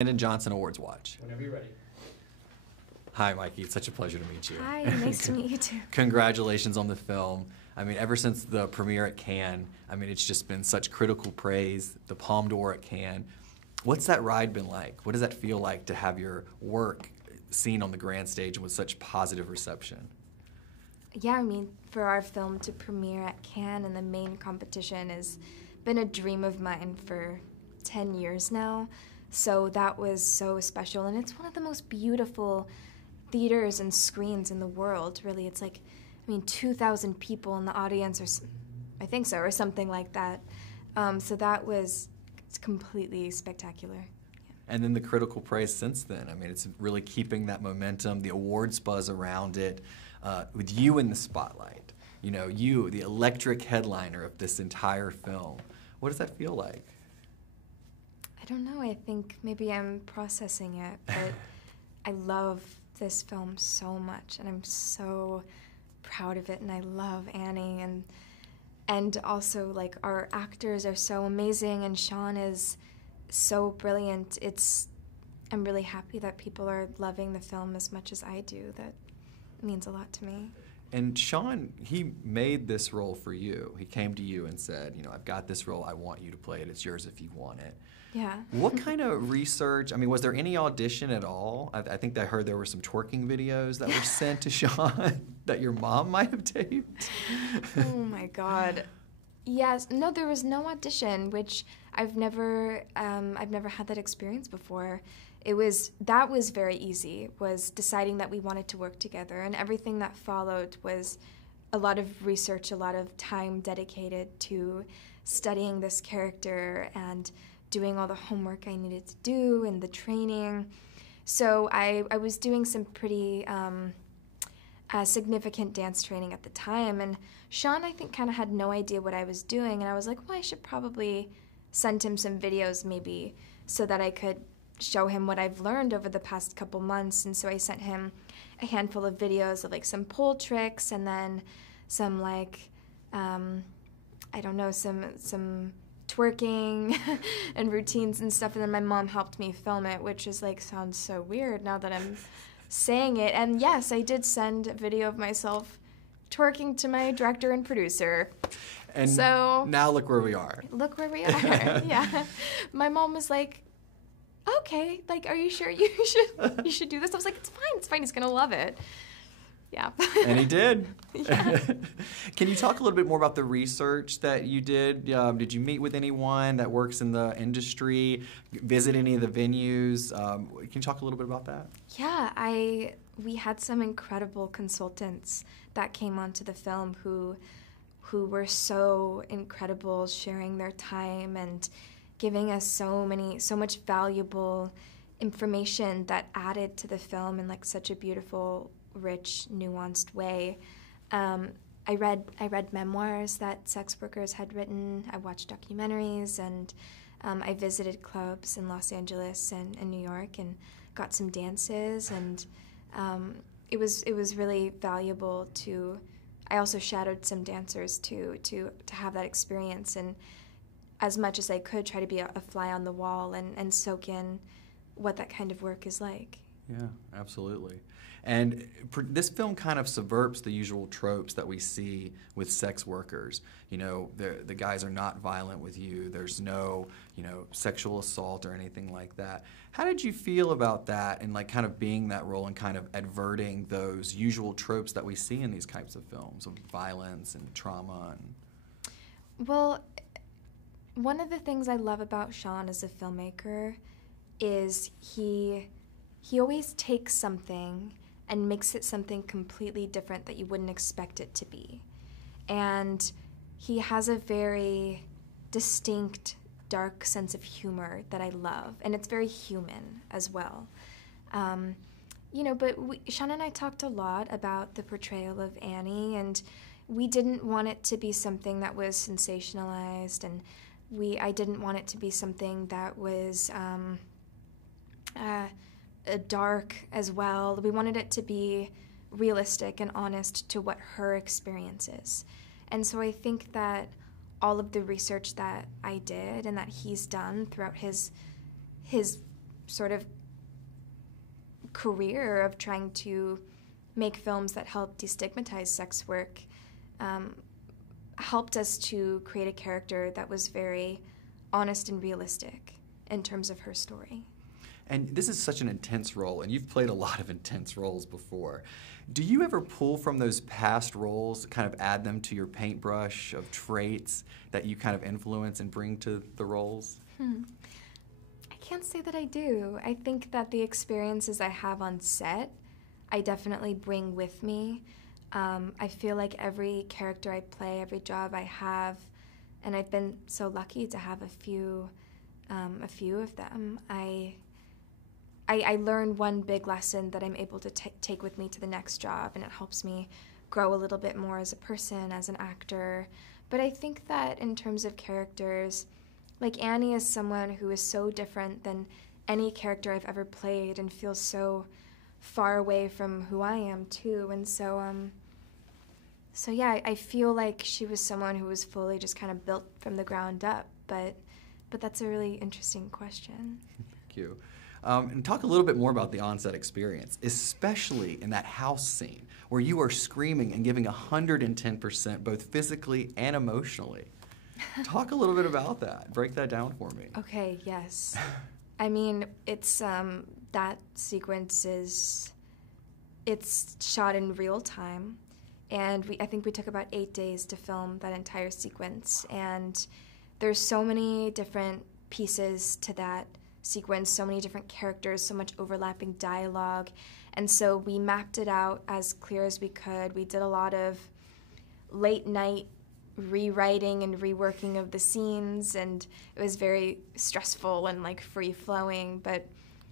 And Johnson Awards Watch. Whenever you're ready. Hi, Mikey. It's such a pleasure to meet you. Hi, nice to meet you too. Congratulations on the film. I mean, ever since the premiere at Cannes, I mean, it's just been such critical praise, the Palme d'Or at Cannes. What's that ride been like? What does that feel like to have your work seen on the grand stage and with such positive reception? Yeah, I mean, for our film to premiere at Cannes in the main competition has been a dream of mine for 10 years now. So that was so special, and it's one of the most beautiful theaters and screens in the world, really. It's like, I mean, 2,000 people in the audience, or I think so, or something like that. So that was completely spectacular. Yeah. And then the critical praise since then. I mean, it's really keeping that momentum, the awards buzz around it, with you in the spotlight. You know, you, the electric headliner of this entire film. What does that feel like? I don't know, I think maybe I'm processing it, but I love this film so much, and I'm so proud of it, and I love Annie, and also, like, our actors are so amazing, and Sean is so brilliant. I'm really happy that people are loving the film as much as I do. That means a lot to me. And Sean, he made this role for you. He came to you and said, you know, I've got this role, I want you to play it, it's yours if you want it. Yeah. What kind of research, I mean, was there any audition at all? I think I heard there were some twerking videos that were sent to Sean that your mom might have taped. Oh my God. Yes, no, there was no audition, which I've never had that experience before. That was very easy, was deciding that we wanted to work together, and everything that followed was a lot of research, a lot of time dedicated to studying this character and doing all the homework I needed to do and the training. So I was doing some pretty significant dance training at the time, and Sean, I think, kind of had no idea what I was doing, and I was like, well, I should probably send him some videos maybe so that I could show him what I've learned over the past couple months. And so I sent him a handful of videos of, like, some pole tricks, and then some, like, I don't know, some twerking and routines and stuff, and then my mom helped me film it, which is, like, sounds so weird now that I'm saying it. And yes, I did send a video of myself twerking to my director and producer. And so now look where we are. Look where we are. Yeah. My mom was like, okay, like, are you sure you should do this? I was like, it's fine, he's gonna love it. Yeah. And he did. Yeah. Can you talk a little bit more about the research that you did? Did you meet with anyone that works in the industry, visit any of the venues? Can you talk a little bit about that? Yeah, we had some incredible consultants that came onto the film who were so incredible, sharing their time and giving us so much valuable information that added to the film in, like, such a beautiful, rich, nuanced way. I read memoirs that sex workers had written. I watched documentaries, and I visited clubs in Los Angeles and New York and got some dances, and it was really valuable to. I also shadowed some dancers to have that experience, and as much as I could try to be a fly on the wall and soak in what that kind of work is like. Yeah, absolutely. And this film kind of subverts the usual tropes that we see with sex workers. You know, the guys are not violent with you. There's no, you know, sexual assault or anything like that. How did you feel about that and, like, kind of being that role and kind of adverting those usual tropes that we see in these types of films of violence and trauma? Well, one of the things I love about Sean as a filmmaker is he always takes something and makes it something completely different that you wouldn't expect it to be. And he has a very distinct, dark sense of humor that I love, and it's very human as well. You know, but Sean and I talked a lot about the portrayal of Annie, and we didn't want it to be something that was sensationalized, and I didn't want it to be something that was dark as well. We wanted it to be realistic and honest to what her experience is. And so I think that all of the research that I did and that he's done throughout his sort of career of trying to make films that help destigmatize sex work helped us to create a character that was very honest and realistic in terms of her story. And this is such an intense role, and you've played a lot of intense roles before. Do you ever pull from those past roles, kind of add them to your paintbrush of traits that you kind of influence and bring to the roles? I can't say that I do. I think that the experiences I have on set, I definitely bring with me. I feel like every character I play, every job I have, and I've been so lucky to have a few of them, I learned one big lesson that I'm able to take with me to the next job, and it helps me grow a little bit more as a person, as an actor. But I think that in terms of characters, like Annie is someone who is so different than any character I've ever played and feels so far away from who I am too. And so yeah, I feel like she was someone who was fully just kind of built from the ground up. But that's a really interesting question. Thank you. And talk a little bit more about the on-set experience, especially in that house scene where you are screaming and giving 110%, both physically and emotionally. Talk a little bit about that. Break that down for me. Okay, yes. I mean, it's that sequence it's shot in real time, and I think we took about 8 days to film that entire sequence, and there's so many different pieces to that sequence, so many different characters, so much overlapping dialogue, and so we mapped it out as clear as we could. We did a lot of late night rewriting and reworking of the scenes, and it was very stressful and like free flowing, but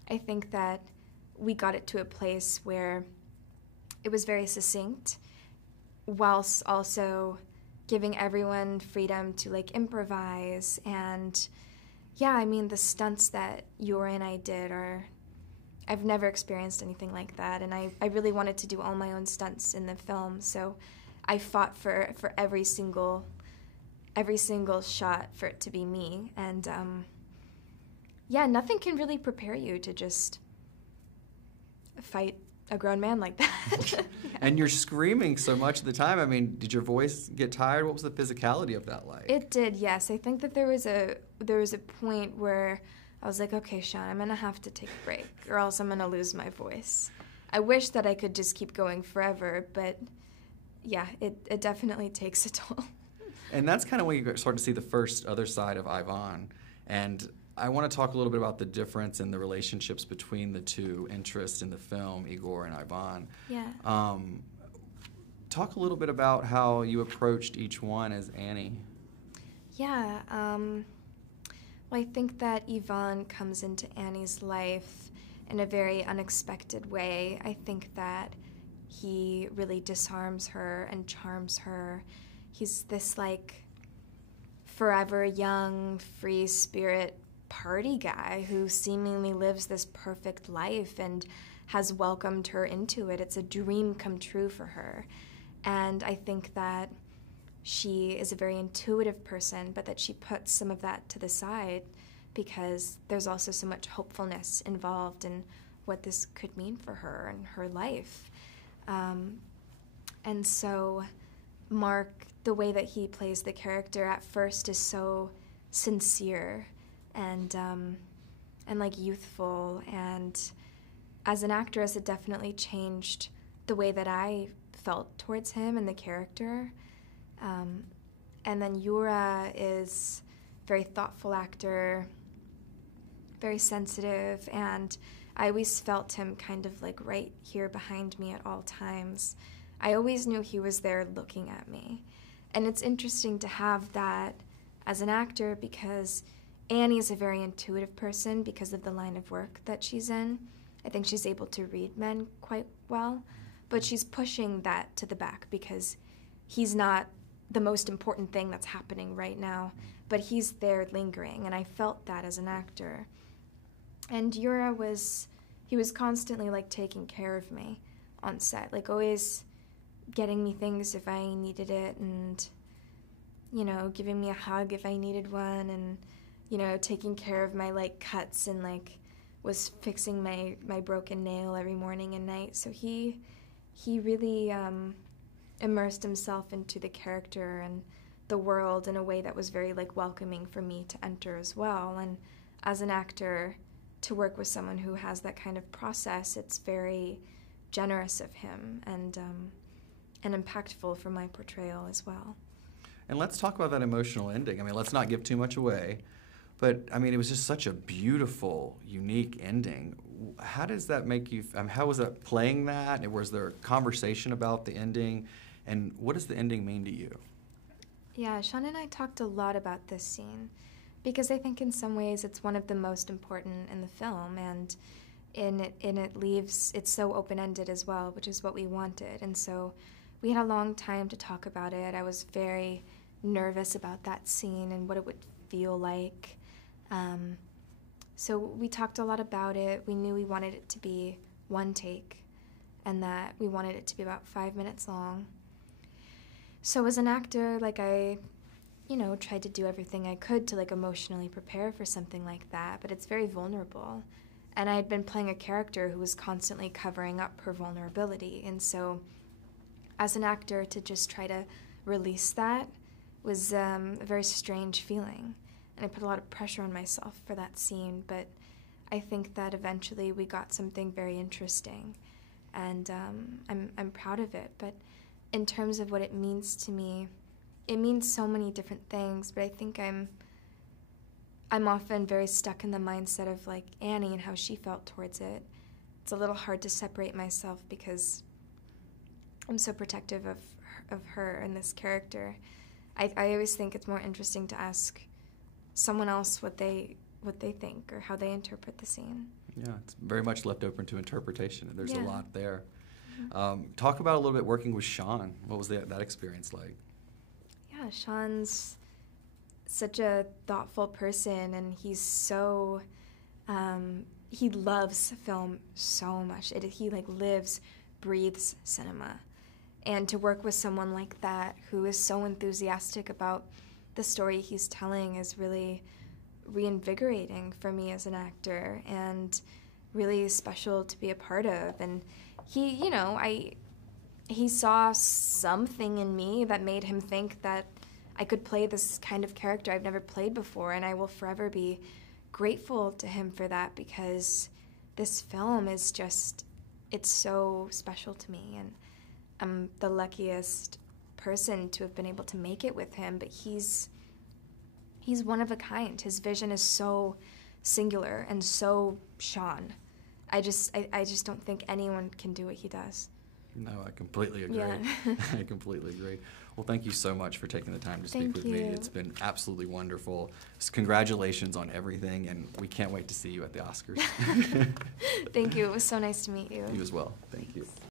I think that we got it to a place where it was very succinct whilst also giving everyone freedom to like improvise. And yeah, I mean, the stunts that Yura and I did I've never experienced anything like that, and I really wanted to do all my own stunts in the film, so I fought for every single shot for it to be me. And yeah, nothing can really prepare you to just fight a grown man like that. Yeah. And you're screaming so much of the time. I mean, did your voice get tired? What was the physicality of that like? It did, yes. I think that there was a point where I was like, okay, Sean, I'm gonna have to take a break, or else I'm gonna lose my voice. I wish that I could just keep going forever, but yeah, it definitely takes a toll. And that's kind of when you start to see the first other side of Ivan. And I want to talk a little bit about the difference in the relationships between the two interests in the film, Igor and Ivan. Yeah. Talk a little bit about how you approached each one as Annie. Yeah. Well, I think that Ivan comes into Annie's life in a very unexpected way. I think that he really disarms her and charms her. He's this, like, forever young, free spirit party guy who seemingly lives this perfect life and has welcomed her into it. It's a dream come true for her. And I think that she is a very intuitive person, but that she puts some of that to the side because there's also so much hopefulness involved in what this could mean for her and her life. And so Mark, the way that he plays the character at first is so sincere and like youthful, and as an actress it definitely changed the way that I felt towards him and the character. And then Yura is a very thoughtful actor, very sensitive, and I always felt him kind of like right here behind me at all times. I always knew he was there looking at me. And it's interesting to have that as an actor because Annie is a very intuitive person because of the line of work that she's in. I think she's able to read men quite well, but she's pushing that to the back because he's not the most important thing that's happening right now, but he's there lingering, and I felt that as an actor. And Yura he was constantly like taking care of me on set, like always getting me things if I needed it, and, you know, giving me a hug if I needed one, and, you know, taking care of my like cuts and like was fixing my broken nail every morning and night. So he really immersed himself into the character and the world in a way that was very like welcoming for me to enter as well. And as an actor, to work with someone who has that kind of process, it's very generous of him and impactful for my portrayal as well. And let's talk about that emotional ending. I mean, let's not give too much away, but I mean, it was just such a beautiful, unique ending. How does that make you, how was that playing that? And was there a conversation about the ending? And what does the ending mean to you? Yeah, Sean and I talked a lot about this scene because I think in some ways it's one of the most important in the film, and it leaves, it's so open-ended as well, which is what we wanted. And so we had a long time to talk about it. I was very nervous about that scene and what it would feel like. So we talked a lot about it. We knew we wanted it to be one take and that we wanted it to be about 5 minutes long. So as an actor, like I, tried to do everything I could to like emotionally prepare for something like that, but it's very vulnerable. And I had been playing a character who was constantly covering up her vulnerability. And so as an actor, to just try to release that was a very strange feeling. And I put a lot of pressure on myself for that scene, but I think that eventually we got something very interesting. And I'm proud of it. But in terms of what it means to me, it means so many different things, but I think I'm often very stuck in the mindset of like Annie and how she felt towards it. It's a little hard to separate myself because I'm so protective of her and this character. I always think it's more interesting to ask someone else what they think or how they interpret the scene. Yeah, it's very much left open to interpretation. There's a Yeah. lot there. Talk about a little bit working with Sean. What was that experience like? Yeah, Sean's such a thoughtful person, and he's so, he loves film so much. He like lives, breathes cinema. And to work with someone like that who is so enthusiastic about the story he's telling is really reinvigorating for me as an actor and really special to be a part of. And he saw something in me that made him think that I could play this kind of character I've never played before, and I will forever be grateful to him for that because this film is just, it's so special to me, and I'm the luckiest person to have been able to make it with him, but he's one of a kind. His vision is so singular and so Sean. I just don't think anyone can do what he does. No, I completely agree. Yeah. I completely agree. Well, thank you so much for taking the time to speak with me. It's been absolutely wonderful. Congratulations on everything, and we can't wait to see you at the Oscars. Thank you. It was so nice to meet you. You as well. Thank you.